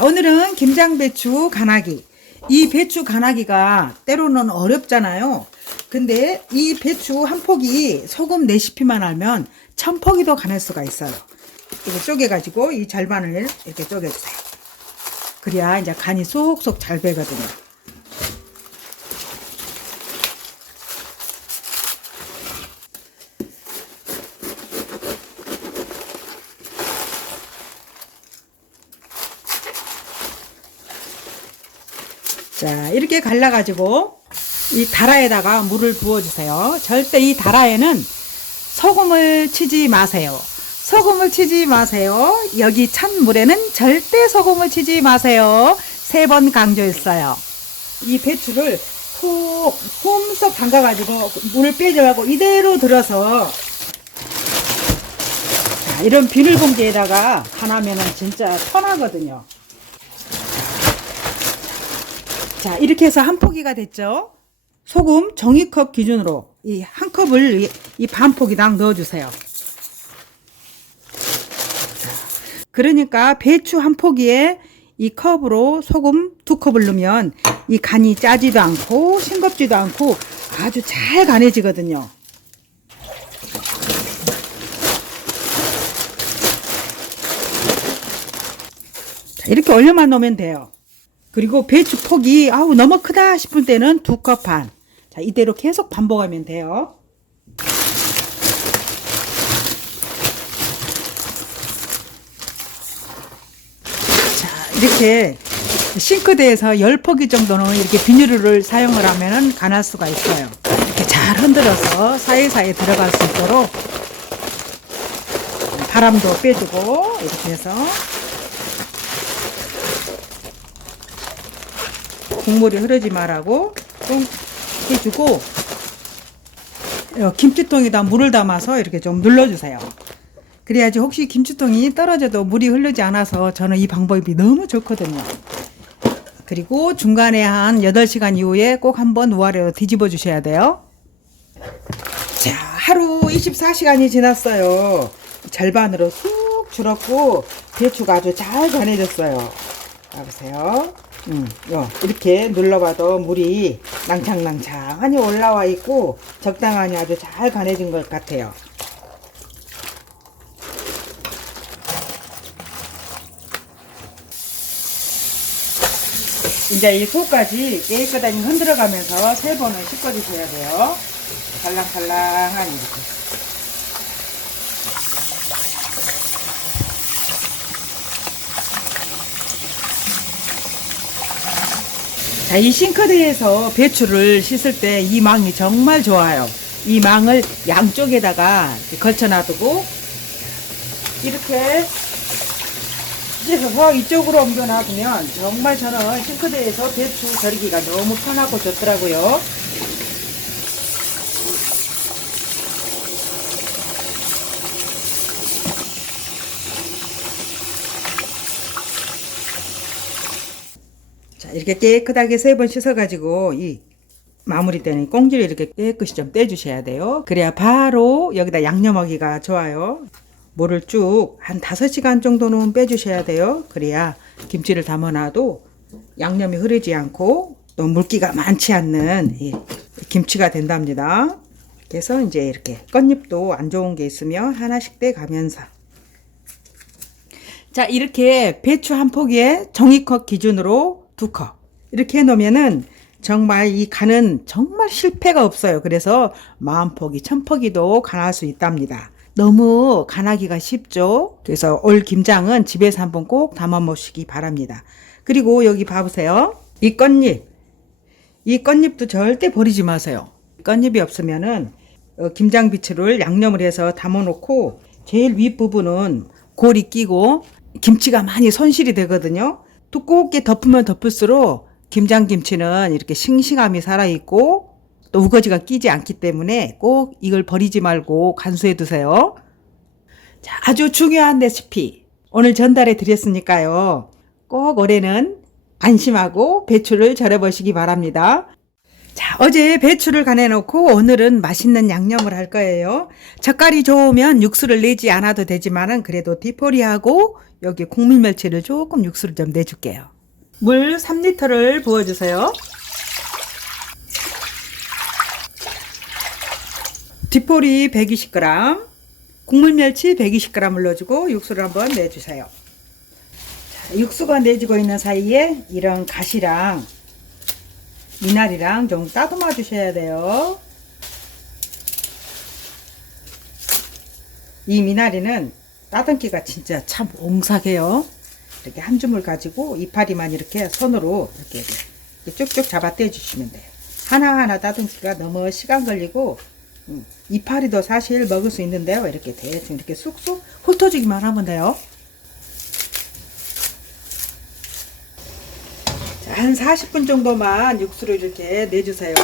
자, 오늘은 김장배추 간하기. 이 배추 간하기가 때로는 어렵잖아요. 근데 이 배추 한 폭이 소금 레시피만 알면 천 폭이도 간할 수가 있어요. 이거 쪼개가지고 이 절반을 이렇게 쪼개주세요. 그래야 이제 간이 쏙쏙 잘 배거든요. 자, 이렇게 갈라가지고 이 다라에다가 물을 부어주세요. 절대 이 다라에는 소금을 치지 마세요. 소금을 치지 마세요. 여기 찬 물에는 절대 소금을 치지 마세요. 세 번 강조했어요. 이 배추를 푹 홈쏙 담가가지고 물을 빼지 말고 이대로 들어서 자, 이런 비닐봉지에다가 간하면은 진짜 편하거든요. 자, 이렇게 해서 한 포기가 됐죠? 소금 종이컵 기준으로 이 한 컵을 이 반 포기당 넣어주세요. 자, 그러니까 배추 한 포기에 이 컵으로 소금 두 컵을 넣으면 이 간이 짜지도 않고 싱겁지도 않고 아주 잘 간해지거든요. 자, 이렇게 얼려만 넣으면 돼요. 그리고 배추 폭이 아우 너무 크다 싶을 때는 두 컵 반. 자, 이대로 계속 반복하면 돼요. 자, 이렇게 싱크대에서 열 포기 정도는 이렇게 비닐을 사용을 하면은 간할 수가 있어요. 이렇게 잘 흔들어서 사이사이 들어갈 수 있도록 바람도 빼주고 이렇게 해서 국물이 흐르지 말라고 좀 해주고 어, 김치통에다 물을 담아서 이렇게 좀 눌러주세요. 그래야지 혹시 김치통이 떨어져도 물이 흐르지 않아서 저는 이 방법이 너무 좋거든요. 그리고 중간에 한 8시간 이후에 꼭 한번 우아래로 뒤집어 주셔야 돼요. 자, 하루 24시간이 지났어요. 절반으로 쑥 줄었고 배추가 아주 잘 간해졌어요. 봐보세요. 음, 요, 이렇게 눌러봐도 물이 낭창낭창하니 올라와 있고 적당하니 아주 잘 간해진 것 같아요. 이제 이 속까지 깨끗하게 흔들어 가면서 세 번을 씻어주셔야 돼요. 살랑살랑한 이렇게. 자, 이 싱크대에서 배추를 씻을 때 이 망이 정말 좋아요. 이 망을 양쪽에다가 이렇게 걸쳐 놔두고 이렇게 씻어서 이쪽으로 옮겨 놔두면 정말 저는 싱크대에서 배추 절이기가 너무 편하고 좋더라고요. 자, 이렇게 깨끗하게 세 번 씻어가지고 이 마무리 때는 꽁지를 이렇게 깨끗이 좀 떼주셔야 돼요. 그래야 바로 여기다 양념하기가 좋아요. 물을 쭉 한 5시간 정도는 빼주셔야 돼요. 그래야 김치를 담아놔도 양념이 흐르지 않고 또 물기가 많지 않는 이 김치가 된답니다. 그래서 이제 이렇게 깻잎도 안 좋은 게 있으면 하나씩 떼가면서 자 이렇게 배추 한 포기에 종이컵 기준으로 두 컵 이렇게 해놓으면은 정말 이 간은 정말 실패가 없어요. 그래서 마음 포기, 천 포기도 간할 수 있답니다. 너무 간하기가 쉽죠. 그래서 올 김장은 집에서 한번 꼭 담아 보시기 바랍니다. 그리고 여기 봐보세요. 이 깻잎, 이 깻잎도 절대 버리지 마세요. 깻잎이 없으면은 어, 김장 비추를 양념을 해서 담아 놓고 제일 윗부분은 골이 끼고 김치가 많이 손실이 되거든요. 두껍게 덮으면 덮을수록 김장김치는 이렇게 싱싱함이 살아있고 또 우거지가 끼지 않기 때문에 꼭 이걸 버리지 말고 간수해 두세요. 자, 아주 중요한 레시피 오늘 전달해 드렸으니까요. 꼭 올해는 안심하고 배추를 절여 보시기 바랍니다. 자, 어제 배추를 간해놓고 오늘은 맛있는 양념을 할 거예요. 젓갈이 좋으면 육수를 내지 않아도 되지만은 그래도 디포리하고 여기 국물멸치를 조금 육수를 좀 내줄게요. 물 3리터를 부어주세요. 디포리 120g, 국물멸치 120g을 넣어주고 육수를 한번 내주세요. 자, 육수가 내지고 있는 사이에 이런 가시랑 미나리랑 좀 따듬어 주셔야 돼요. 이 미나리는 따듬기가 진짜 참 옹삭해요. 이렇게 한 줌을 가지고 이파리만 이렇게 손으로 이렇게, 이렇게 쭉쭉 잡아 떼주시면 돼요. 하나하나 따듬기가 너무 시간 걸리고 음, 이파리도 사실 먹을 수 있는데요. 이렇게 대충 이렇게 쑥쑥 훑어주기만 하면 돼요. 자, 한 40분 정도만 육수를 이렇게 내주세요.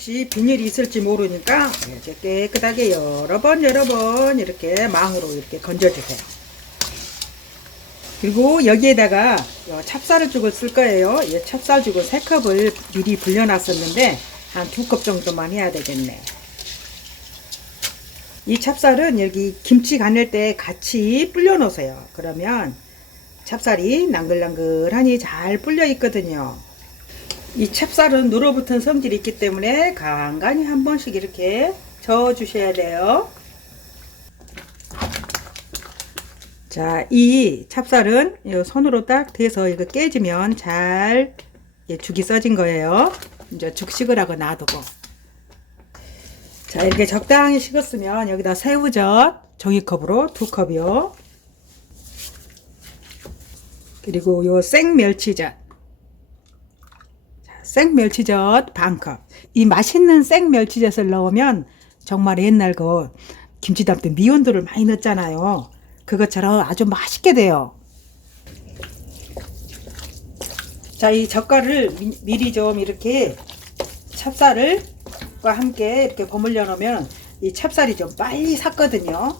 혹시 비닐이 있을지 모르니까 이렇게 깨끗하게 여러 번 여러 번 이렇게 망으로 이렇게 건져주세요. 그리고 여기에다가 요 찹쌀죽을 쓸 거예요. 이 찹쌀죽을 3컵을 미리 불려놨었는데 한두컵 정도만 해야 되겠네. 이 찹쌀은 여기 김치 간을 때 같이 불려 놓으세요. 그러면 찹쌀이 나글나글하니 잘 불려 있거든요. 이 찹쌀은 눌어붙은 성질이 있기 때문에 간간히 한 번씩 이렇게 저어 주셔야 돼요. 자, 이 찹쌀은 이 손으로 딱 대서 이거 깨지면 잘 예, 죽이 써진 거예요. 이제 죽 식으라고 놔두고. 자, 이렇게 적당히 식었으면 여기다 새우젓 종이컵으로 두 컵이요. 그리고 요 생멸치젓. 자, 생멸치젓 반 컵. 이 맛있는 생멸치젓을 넣으면 정말 옛날 그 김치 담을 때 미온도를 많이 넣었잖아요. 그것처럼 아주 맛있게 돼요. 자, 이 젓갈을 미, 미리 좀 이렇게 찹쌀을 과 함께 이렇게 버물려 놓으면 이 찹쌀이 좀 빨리 삭거든요.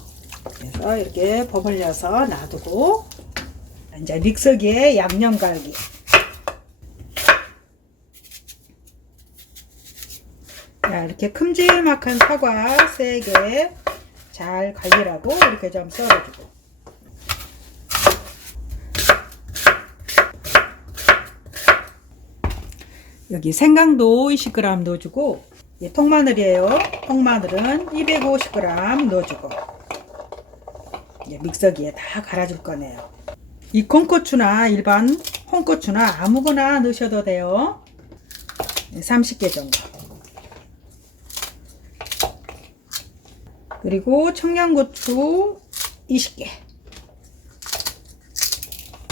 그래서 이렇게 버물려서 놔두고 이제 믹서기에 양념 갈기. 자, 이렇게 큼지막한 사과 3개 잘 갈리라고 이렇게 좀 썰어주고. 여기 생강도 20g 넣어주고 예, 통마늘이에요. 통마늘은 250g 넣어주고 예, 믹서기에 다 갈아줄 거네요. 이 콩고추나 일반 홍고추나 아무거나 넣으셔도 돼요. 예, 30개 정도. 그리고 청양고추 20개.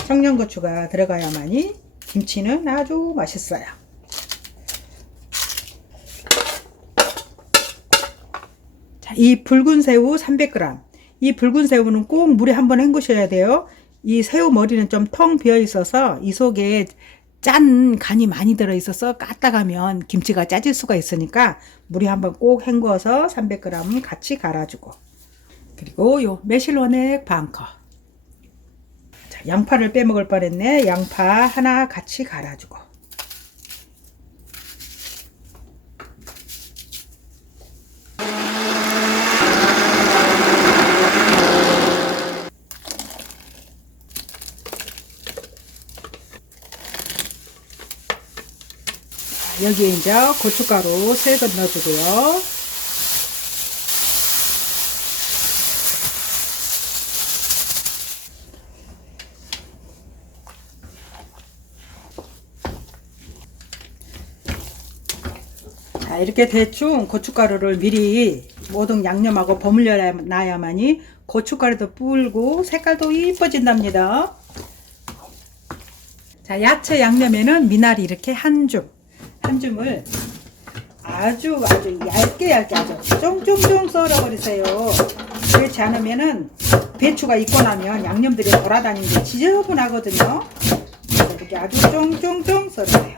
청양고추가 들어가야만이 김치는 아주 맛있어요. 자, 이 붉은 새우 300g. 이 붉은 새우는 꼭 물에 한번 헹구셔야 돼요. 이 새우 머리는 좀 텅 비어 있어서 이 속에 짠 간이 많이 들어 있어서 까딱하면 김치가 짜질 수가 있으니까 물에 한번 꼭 헹궈서 300g 같이 갈아주고 그리고 요 매실원액 반 컵. 자, 양파를 빼먹을 뻔했네. 양파 하나 같이 갈아주고 여기에 이제 고춧가루 세금 넣어주고요. 자, 이렇게 대충 고춧가루를 미리 모든 양념하고 버무려 놔야만이 고춧가루도 불고 색깔도 이뻐진답니다. 자, 야채 양념에는 미나리 이렇게 한 줌. 한 줌을 아주 아주 얇게 얇게 아주 쫑쫑쫑 썰어버리세요. 그렇지 않으면은 배추가 익고 나면 양념들이 돌아다니는데 지저분하거든요. 그래서 이렇게 아주 쫑쫑쫑 썰어요.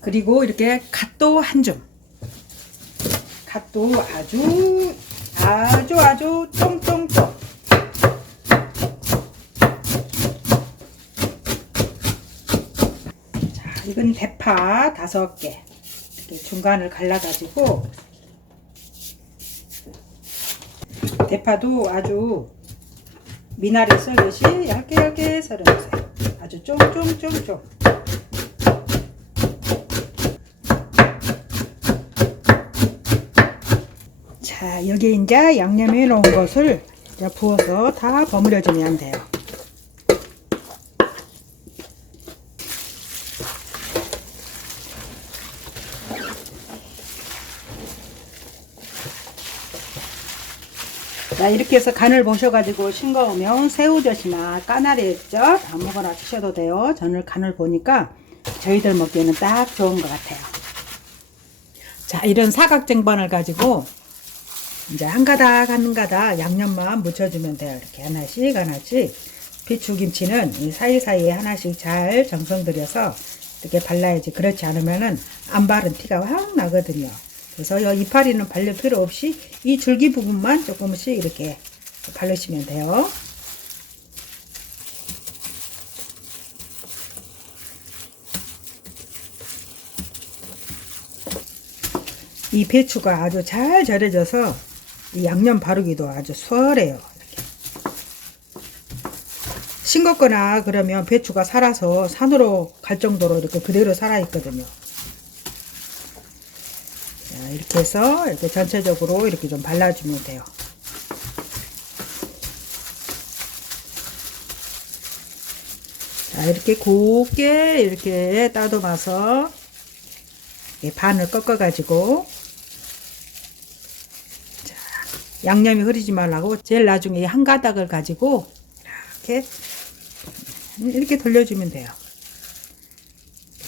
그리고 이렇게 갓도 한 줌. 갓도 아주 아주 아주 쫑쫑쫑. 이건 대파 다섯 개 이렇게 중간을 갈라가지고 대파도 아주 미나리 썰듯이 얇게 얇게 썰어주세요. 아주 쫑쫑쫑쫑. 자, 여기 이제 양념해 놓은 것을 부어서 다 버무려 주면 돼요. 자, 이렇게 해서 간을 보셔가지고 싱거우면 새우젓이나 까나리젓 아무거나 드셔도 돼요. 저는 간을 보니까 저희들 먹기에는 딱 좋은 것 같아요. 자, 이런 사각쟁반을 가지고 이제 한 가닥 한 가닥 양념만 묻혀주면 돼요. 이렇게 하나씩 하나씩. 비추김치는 이 사이사이에 하나씩 잘 정성 들여서 이렇게 발라야지. 그렇지 않으면은 안 바른 티가 확 나거든요. 그래서 이 이파리는 발릴 필요 없이 이 줄기 부분만 조금씩 이렇게 바르시면 돼요. 이 배추가 아주 잘 절여져서 이 양념 바르기도 아주 수월해요. 이렇게. 싱겁거나 그러면 배추가 살아서 산으로 갈 정도로 이렇게 그대로 살아 있거든요. 자, 이렇게 해서 이렇게 전체적으로 이렇게 좀 발라주면 돼요. 자, 이렇게 곱게 이렇게 따듬어서 반을 꺾어가지고 자, 양념이 흐리지 말라고 제일 나중에 이한 가닥을 가지고 이렇게 이렇게 돌려주면 돼요.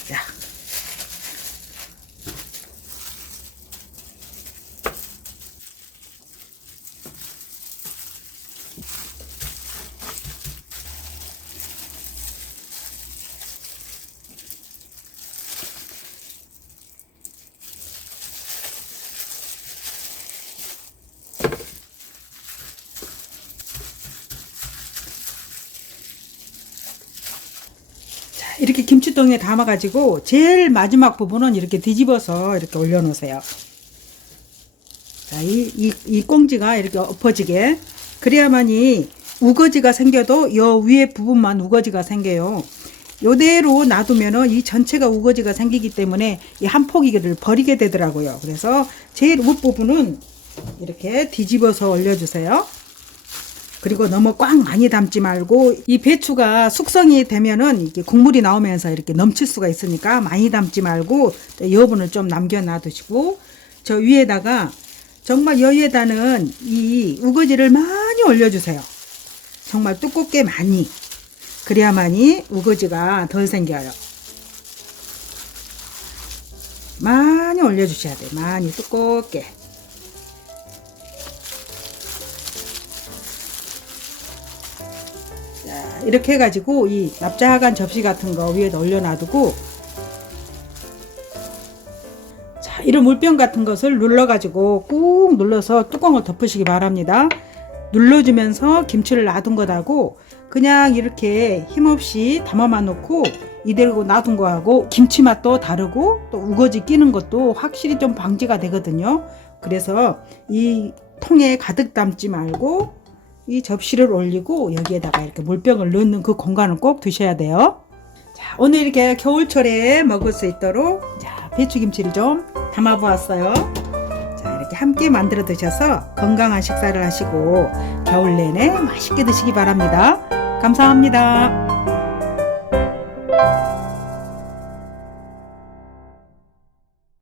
자. 자, 김치통에 담아가지고 제일 마지막 부분은 이렇게 뒤집어서 이렇게 올려놓으세요. 자, 이, 이, 이 꽁지가 이렇게 엎어지게. 그래야만이 우거지가 생겨도 요 위에 부분만 우거지가 생겨요. 요대로 놔두면은 이 전체가 우거지가 생기기 때문에 이 한 포기를 버리게 되더라고요. 그래서 제일 윗부분은 이렇게 뒤집어서 올려주세요. 그리고 너무 꽉 많이 담지 말고 이 배추가 숙성이 되면은 이게 국물이 나오면서 이렇게 넘칠 수가 있으니까 많이 담지 말고 여분을 좀 남겨 놔 두시고 저 위에다가 정말 여기에다는 이 우거지를 많이 올려주세요. 정말 두껍게 많이 그래야만이 우거지가 덜 생겨요. 많이 올려주셔야 돼요. 많이 두껍게. 자, 이렇게 해가지고 이 납작한 접시 같은 거 위에다 올려놔두고 자, 이런 물병 같은 것을 눌러가지고 꾹 눌러서 뚜껑을 덮으시기 바랍니다. 눌러주면서 김치를 놔둔 것하고 그냥 이렇게 힘없이 담아만 놓고 이대로 놔둔 거하고 김치 맛도 다르고 또 우거지 끼는 것도 확실히 좀 방지가 되거든요. 그래서 이 통에 가득 담지 말고 이 접시를 올리고 여기에다가 이렇게 물병을 넣는 그 공간을 꼭 두셔야 돼요. 자, 오늘 이렇게 겨울철에 먹을 수 있도록 자, 배추김치를 좀 담아 보았어요. 자, 이렇게 함께 만들어 드셔서 건강한 식사를 하시고 겨울 내내 맛있게 드시기 바랍니다. 감사합니다.